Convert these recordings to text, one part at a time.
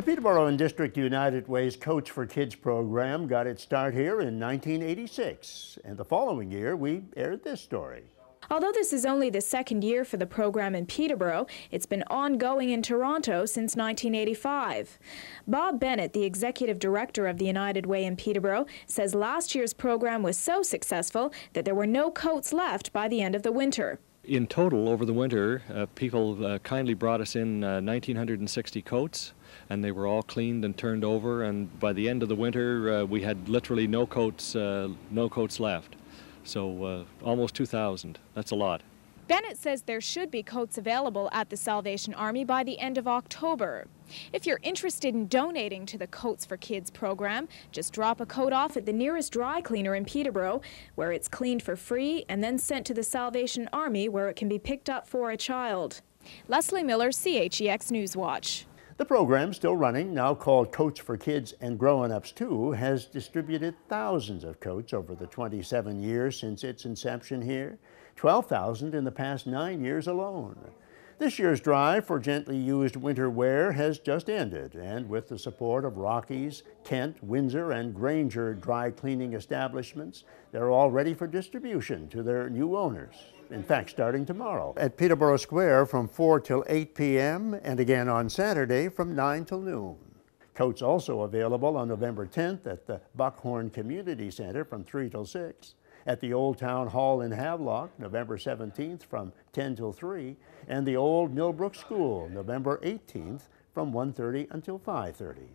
The Peterborough and District United Way's Coach for Kids program got its start here in 1986, and the following year we aired this story. Although this is only the second year for the program in Peterborough, it's been ongoing in Toronto since 1985. Bob Bennett, the executive director of the United Way in Peterborough, says last year's program was so successful that there were no coats left by the end of the winter. In total, over the winter, people kindly brought us in 1,960 coats, and they were all cleaned and turned over, and by the end of the winter we had literally no coats left. So almost 2,000. That's a lot. Bennett says there should be coats available at the Salvation Army by the end of October. If you're interested in donating to the Coats for Kids program, just drop a coat off at the nearest dry cleaner in Peterborough, where it's cleaned for free and then sent to the Salvation Army, where it can be picked up for a child. Leslie Miller, CHEX Newswatch. The program, still running, now called Coats for Kids and Grown-Ups Too, has distributed thousands of coats over the 27 years since its inception here, 12,000 in the past 9 years alone. This year's drive for gently used winter wear has just ended, and with the support of Rockies, Kent, Windsor, and Granger dry cleaning establishments, they're all ready for distribution to their new owners. In fact, starting tomorrow at Peterborough Square from 4 till 8 p.m. and again on Saturday from 9 till noon. Coats also available on November 10th at the Buckhorn Community Center from 3 till 6, at the Old Town Hall in Havelock, November 17th from 10 till 3, and the Old Millbrook School, November 18th from 1:30 until 5:30.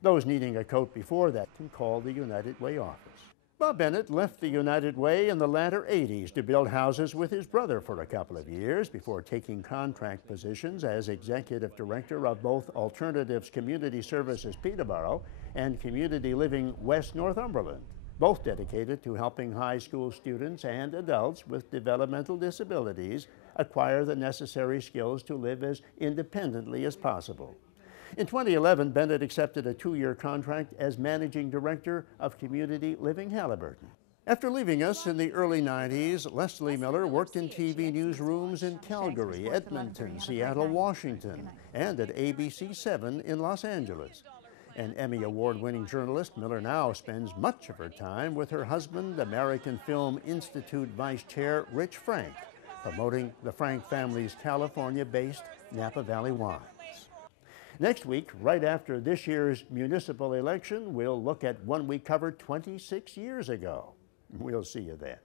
Those needing a coat before that can call the United Way office. Bob Bennett left the United Way in the latter 80s to build houses with his brother for a couple of years before taking contract positions as executive director of both Alternatives Community Services Peterborough and Community Living West Northumberland, both dedicated to helping high school students and adults with developmental disabilities acquire the necessary skills to live as independently as possible. In 2011, Bennett accepted a 2-year contract as managing director of Community Living Haliburton. After leaving us in the early 90s, Leslie Miller worked in TV newsrooms in Calgary, Edmonton, Seattle, Washington, and at ABC 7 in Los Angeles. An Emmy Award-winning journalist, Miller now spends much of her time with her husband, American Film Institute Vice Chair Rich Frank, promoting the Frank family's California-based Napa Valley wines. Next week, right after this year's municipal election, we'll look at one we covered 26 years ago. We'll see you then.